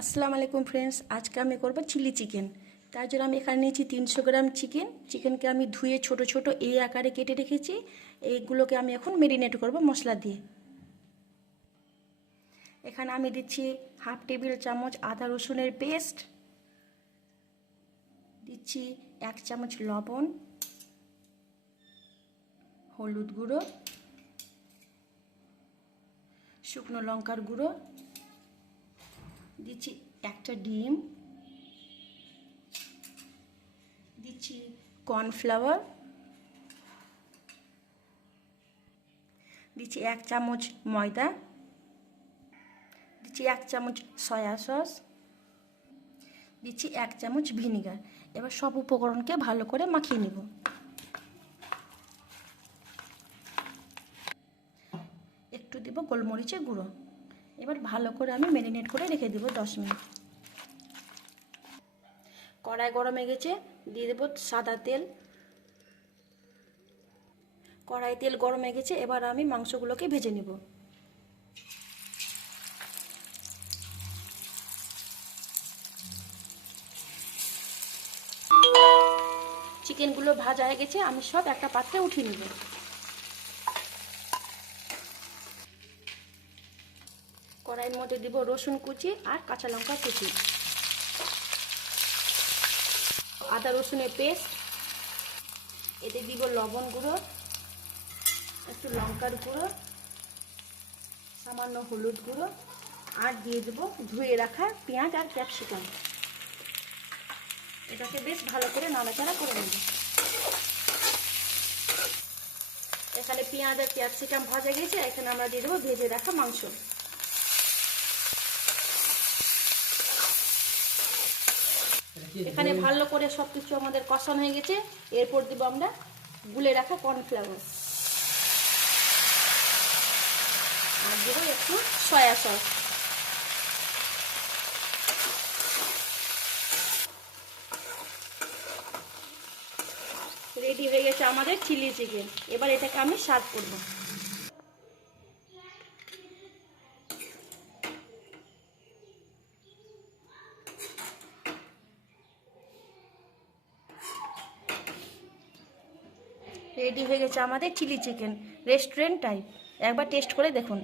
আসসালামু আলাইকুম ফ্রেন্ডস, আজকে আমি করব চিলি চিকেন। তার জন্য আমি এখানে নিয়েছি 300 গ্রাম চিকেনকে আমি ধুয়ে ছোট ছোট এই আকারে কেটে রেখেছি। এইগুলোকে আমি এখন মেরিনেট করব মশলা দিয়ে। এখানে আমি দিচ্ছি হাফ টেবিল চামচ আদা রসুনের পেস্ট, দিচ্ছি 1 চামচ লবণ, হলুদ গুঁড়ো, শুকনো লঙ্কার গুঁড়ো, দিচ্ছি একটা ডিম, দিচ্ছি কর্নফ্লাওয়ার, দিচ্ছি 1 চামচ ময়দা, দিচ্ছি 1 চামচ সয়া সস, দিচ্ছি 1 চামচ ভিনিগার। এবার সব উপকরণকে ভালো করে মাখিয়ে নেব। একটু দেব গোলমরিচের গুঁড়ো। এবার ভালো করে আমি ম্যারিনেট করে রেখে দেব 10 মিনিট। কড়াই গরম হয়ে গেছে, দিয়ে দেব সাদা তেল। কড়াই তেল গরম হয়ে গেছে, এবার আমি মাংসগুলোকে ভেজে নেব। চিকেনগুলো ভাজা হয়ে গেছে, আমি সব একটা পাত্রে উঠিয়ে নেব। কড়াইয়ের মধ্যে দিব রসুন কুচি আর কাঁচা লঙ্কা কুচি, আদা রসুনের পেস্ট, এতে দিব লবণ গুঁড়ো, একটু লঙ্কার গুঁড়ো, সামান্য হলুদ গুঁড়ো, আর দিয়ে দেব ধুয়ে রাখা পেঁয়াজ আর ক্যাপসিকাম। এটাকে বেশ ভালো করে নাড়াচাড়া করে নেব। এখানে পেঁয়াজ আর ক্যাপসিকাম ভাজা গেছে, এখানে আমরা দিয়ে দেবো ভেজে রাখা মাংস। এখানে ভালো করে সবকিছু আমাদের কষানো হয়ে গেছে। এরপর দিব আমরা গুলে রাখা কর্নফ্লাওয়ার, আর দেবো একটু সয়া সস। রেডি হয়ে গেছে আমাদের চিলি চিকেন। এবার এটাকে আমি সার্ভ করব। রেডি হয়ে গেছে আমাদের চিলি চিকেন, রেস্টুরেন্ট টাইপ। একবার টেস্ট করে দেখুন।